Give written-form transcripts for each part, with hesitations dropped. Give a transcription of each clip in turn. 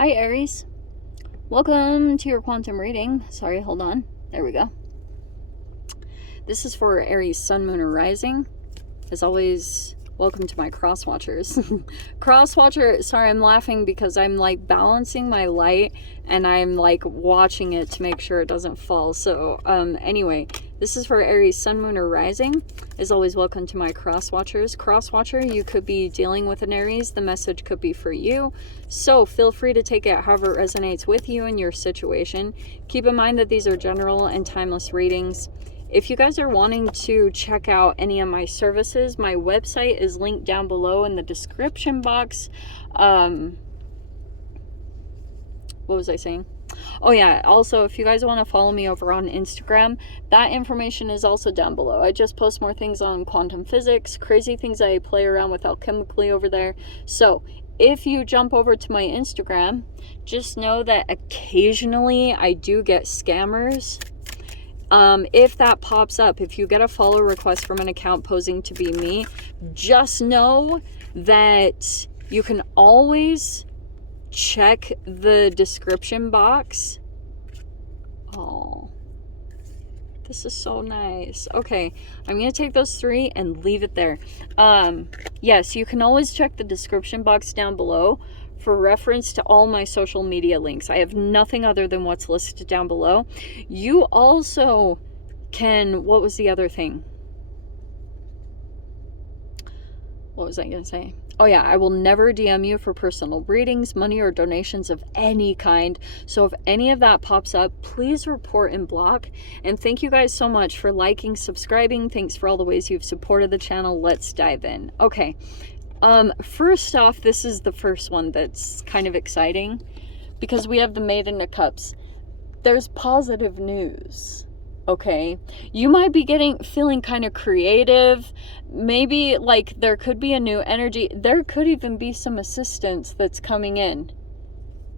Hi Aries, welcome to your quantum reading. Sorry, hold on. There we go. This is for Aries Sun, Moon, or Rising. As always, welcome to my cross watchers. Cross watcher, sorry, I'm laughing because I'm like balancing my light and I'm like watching it to make sure it doesn't fall. So anyway, this is for Aries Sun, Moon, or Rising. As always, welcome to my cross watchers. Cross watcher, you could be dealing with an Aries. The message could be for you. So feel free to take it however it resonates with you and your situation. Keep in mind that these are general and timeless readings. If you guys are wanting to check out any of my services, my website is linked down below in the description box. What was I saying? Oh yeah, also if you guys want to follow me over on Instagram, that information is also down below. I just post more things on quantum physics, crazy things I play around with alchemically over there. So if you jump over to my Instagram, just know that occasionally I do get scammers. If that pops up, if you get a follow request from an account posing to be me, just know that you can always check the description box. Oh, this is so nice. Okay, I'm gonna take those 3 and leave it there. Yes, you can always check the description box down below for reference to all my social media links. I have nothing other than what's listed down below. You also can, what was the other thing? What was I going to say? Oh yeah, I will never DM you for personal readings, money, or donations of any kind. So if any of that pops up, please report and block. And thank you guys so much for liking, subscribing. Thanks for all the ways you've supported the channel. Let's dive in. Okay. First off, this is the first one that's kind of exciting because we have the Maiden of Cups. There's positive news. Okay, you might be feeling kind of creative. Maybe like there could be a new energy. There could even be some assistance that's coming in.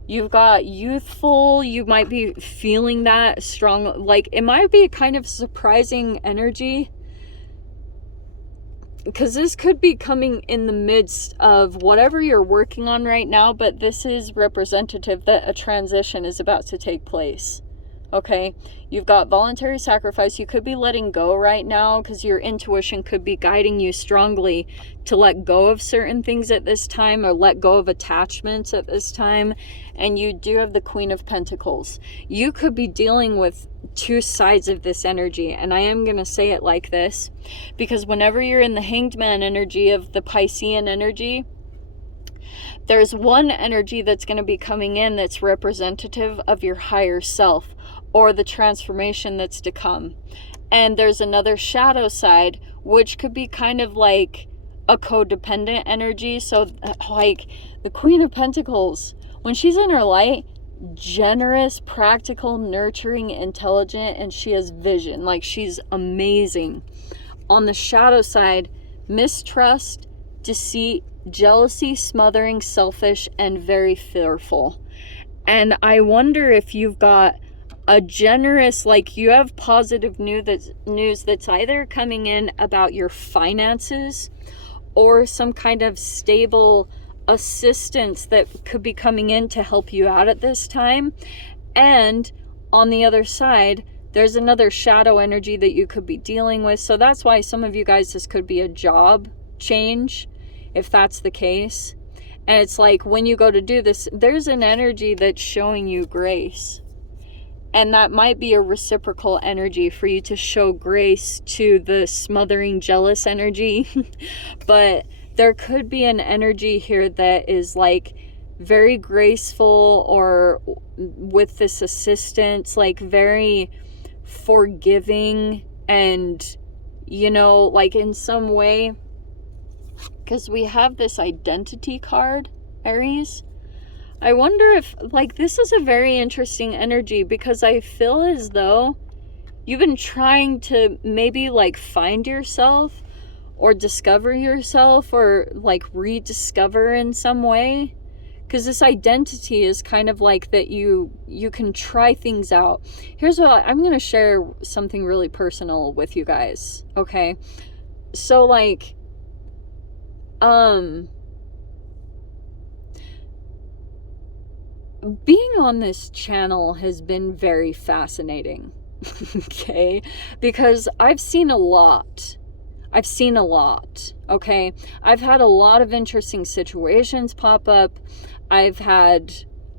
You've got youthful, you might be feeling that strong, like it might be a kind of surprising energy, because this could be coming in the midst of whatever you're working on right now, but this is representative that a transition is about to take place. Okay, you've got voluntary sacrifice. You could be letting go right now because your intuition could be guiding you strongly to let go of certain things at this time, or let go of attachments at this time. And you do have the Queen of Pentacles. You could be dealing with 2 sides of this energy, and I am going to say it like this because whenever you're in the Hanged Man energy of the Piscean energy, there's one energy that's going to be coming in that's representative of your higher self or the transformation that's to come. And there's another shadow side, which could be kind of like a codependent energy. So like the Queen of Pentacles, when she's in her light, generous, practical, nurturing, intelligent, and she has vision. Like she's amazing. On the shadow side, mistrust, deceit, jealousy, smothering, selfish, and very fearful. And I wonder if you've got a generous, like you have positive news that's either coming in about your finances or some kind of stable assistance that could be coming in to help you out at this time. And on the other side, there's another shadow energy that you could be dealing with. So that's why some of you guys, this could be a job change, if that's the case. And it's like when you go to do this, there's an energy that's showing you grace. And that might be a reciprocal energy for you to show grace to the smothering, jealous energy. But there could be an energy here that is like very graceful, or with this assistance, like very forgiving, and, you know, like in some way, because we have this identity card, Aries. I wonder if, like, this is a very interesting energy because I feel as though you've been trying to maybe like find yourself or discover yourself, or like rediscover in some way, because this identity is kind of like that you can try things out. Here's what I'm going to share, something really personal with you guys. Okay, so like being on this channel has been very fascinating. Okay? Because I've seen a lot. Okay? I've had a lot of interesting situations pop up. I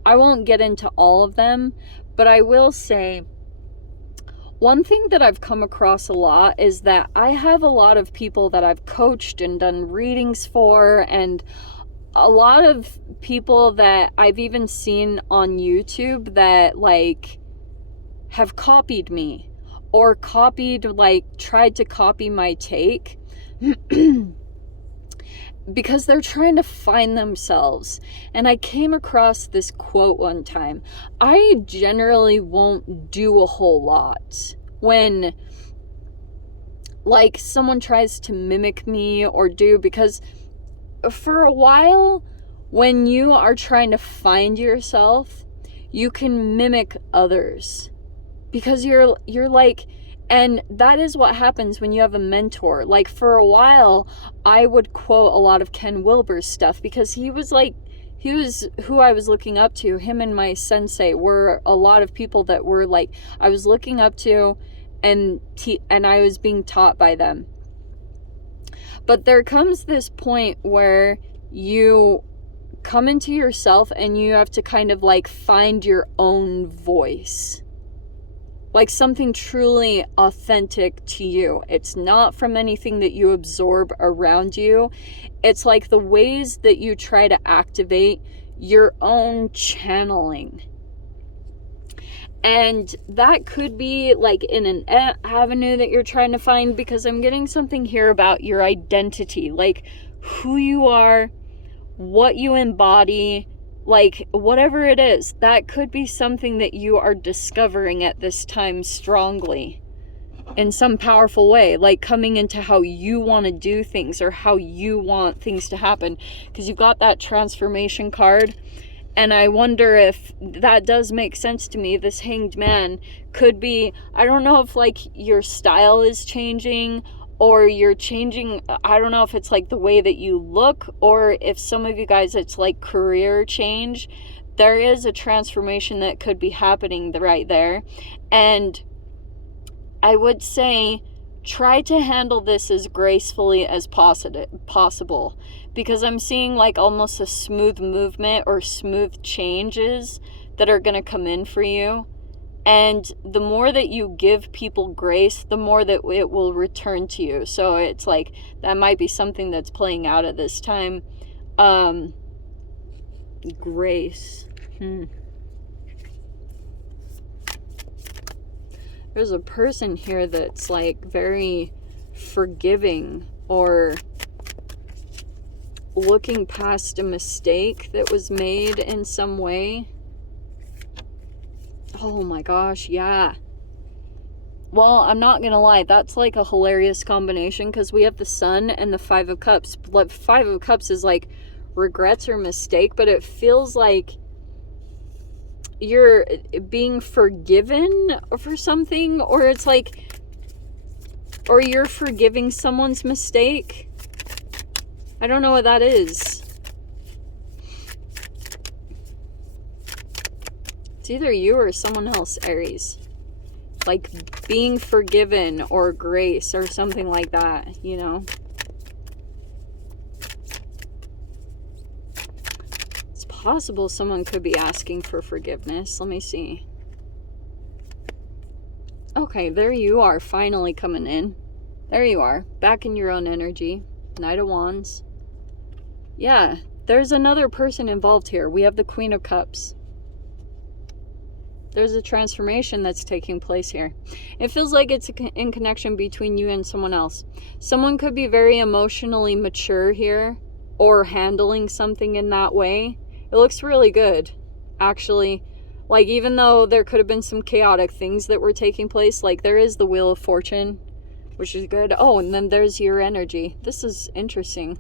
won't get into all of them, but I will say one thing that I've come across a lot is that I have a lot of people that I've coached and done readings for, and a lot of people that I've even seen on YouTube that like have copied me or tried to copy my take because they're trying to find themselves. And I came across this quote one time. I generally won't do a whole lot when like someone tries to mimic me or because for a while, when you are trying to find yourself, you can mimic others because you're like, and that is what happens when you have a mentor. Like for a while, I would quote a lot of Ken Wilber's stuff because he was who I was looking up to. Him and my sensei were a lot of people that were like, I was looking up to, and I was being taught by them. But there comes this point where you come into yourself and you have to kind of like find your own voice. Like something truly authentic to you. It's not from anything that you absorb around you. It's like the ways that you try to activate your own channeling. And that could be like in an avenue that you're trying to find, because I'm getting something here about your identity, like who you are, what you embody, like whatever it is. That could be something that you are discovering at this time strongly in some powerful way, like coming into how you want to do things or how you want things to happen, because you've got that transformation card. And I wonder if that does make sense to me. This Hanged Man could be, I don't know if like your style is changing or you're changing, I don't know if it's like the way that you look, or if some of you guys it's like career change. There is a transformation that could be happening right there. And I would say try to handle this as gracefully as possible, because I'm seeing like almost a smooth movement or smooth changes that are going to come in for you. And the more that you give people grace, the more that it will return to you. So it's like that might be something that's playing out at this time. Grace. There's a person here that's like very forgiving or looking past a mistake that was made in some way. Oh my gosh, yeah. Well, I'm not gonna lie, that's like a hilarious combination, because we have the Sun and the Five of Cups. Five of Cups is like regrets or mistake, but it feels like you're being forgiven for something, or it's like, or you're forgiving someone's mistake. I don't know what that is. It's either you or someone else, Aries. Like being forgiven or grace or something like that, you know? Possible someone could be asking for forgiveness. Let me see. Okay, there you are, finally coming in. There you are, back in your own energy. Knight of Wands. Yeah, there's another person involved here. We have the Queen of Cups. There's a transformation that's taking place here. It feels like it's in connection between you and someone else. Someone could be very emotionally mature here, or handling something in that way. It looks really good, actually. Like, even though there could have been some chaotic things that were taking place, like there is the Wheel of Fortune, which is good. Oh, and then there's your energy. This is interesting.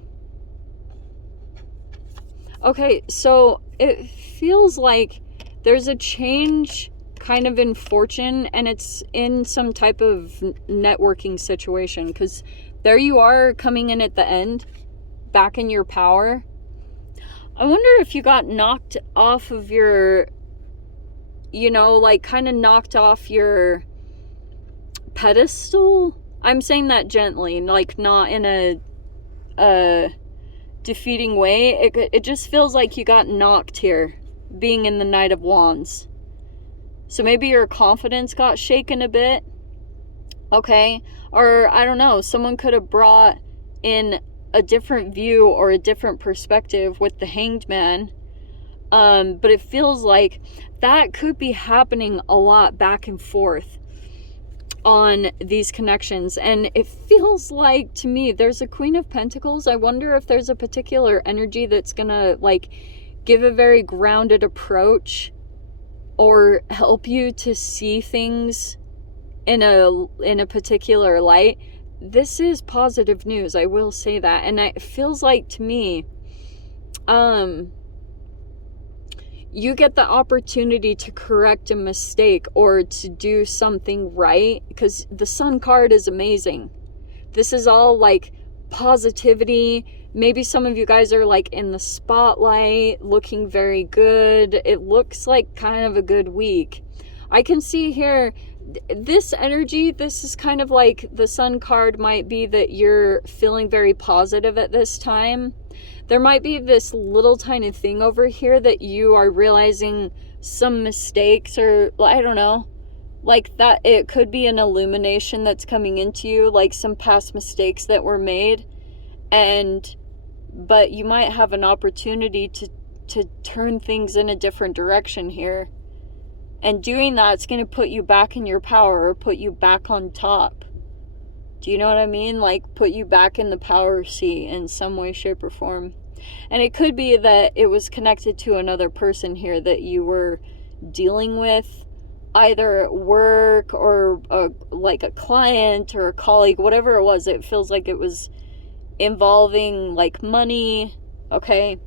Okay, so it feels like there's a change kind of in fortune, and it's in some type of networking situation, because there you are coming in at the end, back in your power. I wonder if you got knocked off of your you know, like kind of knocked off your pedestal. I'm saying that gently, like not in a defeating way. It just feels like you got knocked here, being in the Knight of Wands. So maybe your confidence got shaken a bit, okay? Or I don't know, someone could have brought in a different view or a different perspective with the Hanged Man. But it feels like that could be happening a lot back and forth on these connections. And it feels like, to me, there's a Queen of Pentacles. I wonder if there's a particular energy that's gonna like give a very grounded approach or help you to see things in a particular light. This is positive news, I will say that. And it feels like, to me, you get the opportunity to correct a mistake or to do something right, because the Sun card is amazing. This is all like positivity. Maybe some of you guys are like in the spotlight, looking very good. It looks like kind of a good week. I can see here this energy, this is kind of like the Sun card might be that you're feeling very positive at this time. There might be this little tiny thing over here that you are realizing some mistakes, or I don't know, like that it could be an illumination that's coming into you, like some past mistakes that were made, but you might have an opportunity to turn things in a different direction here. And doing that's going to put you back in your power, or put you back on top. Do you know what I mean? Like put you back in the power seat in some way, shape, or form. And it could be that it was connected to another person here that you were dealing with, either at work or like a client or a colleague, whatever it was. It feels like it was involving like money. Okay.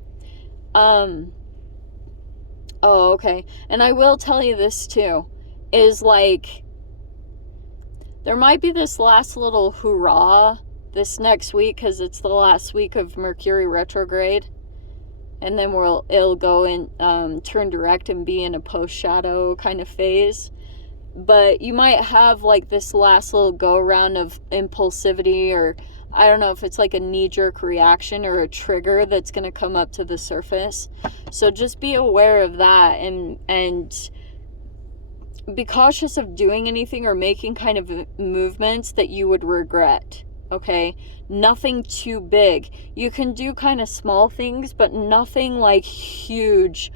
Oh, okay. And I will tell you this too, is like, there might be this last little hurrah this next week, because it's the last week of Mercury retrograde. And then it'll go and turn direct and be in a post-shadow kind of phase. But you might have like this last little go-around of impulsivity, or I don't know if it's like a knee-jerk reaction or a trigger that's going to come up to the surface. So just be aware of that, and be cautious of doing anything or making kind of movements that you would regret. Okay? Nothing too big. You can do kind of small things, but nothing like huge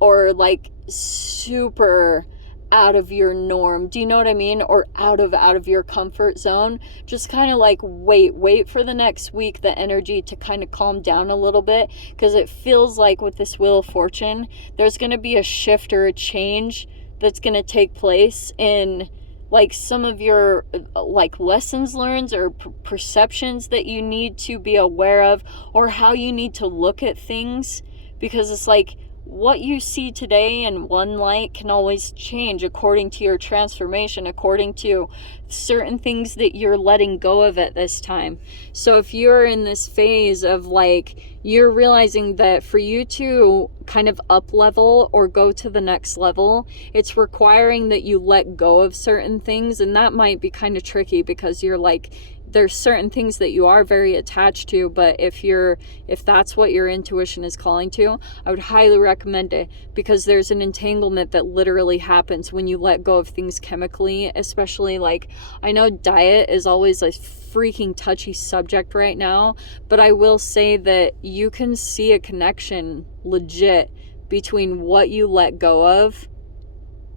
or like super out of your norm. Do you know what I mean? Or out of your comfort zone. Just kind of like wait for the next week, the energy to kind of calm down a little bit, because it feels like with this Wheel of Fortune, there's going to be a shift or a change that's going to take place in like some of your like lessons learned or perceptions that you need to be aware of, or how you need to look at things, because it's like what you see today in one light can always change according to your transformation, according to certain things that you're letting go of at this time. So if you're in this phase of like, you're realizing that for you to kind of up level or go to the next level, it's requiring that you let go of certain things. And that might be kind of tricky, because you're like, there's certain things that you are very attached to, but if that's what your intuition is calling to, I would highly recommend it, because there's an entanglement that literally happens when you let go of things chemically. Especially like, I know diet is always a freaking touchy subject right now, but I will say that you can see a connection legit between what you let go of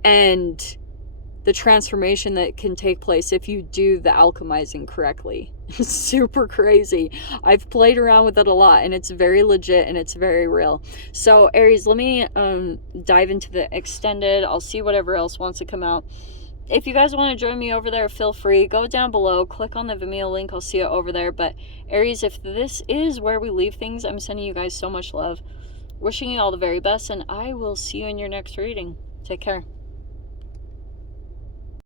and the transformation that can take place if you do the alchemizing correctly. It's super crazy. I've played around with it a lot, and it's very legit and it's very real. So Aries, let me dive into the extended. I'll see whatever else wants to come out. If you guys want to join me over there, feel free. Go down below, click on the Vimeo link. I'll see it over there. But Aries, if this is where we leave things, I'm sending you guys so much love. Wishing you all the very best, and I will see you in your next reading. Take care.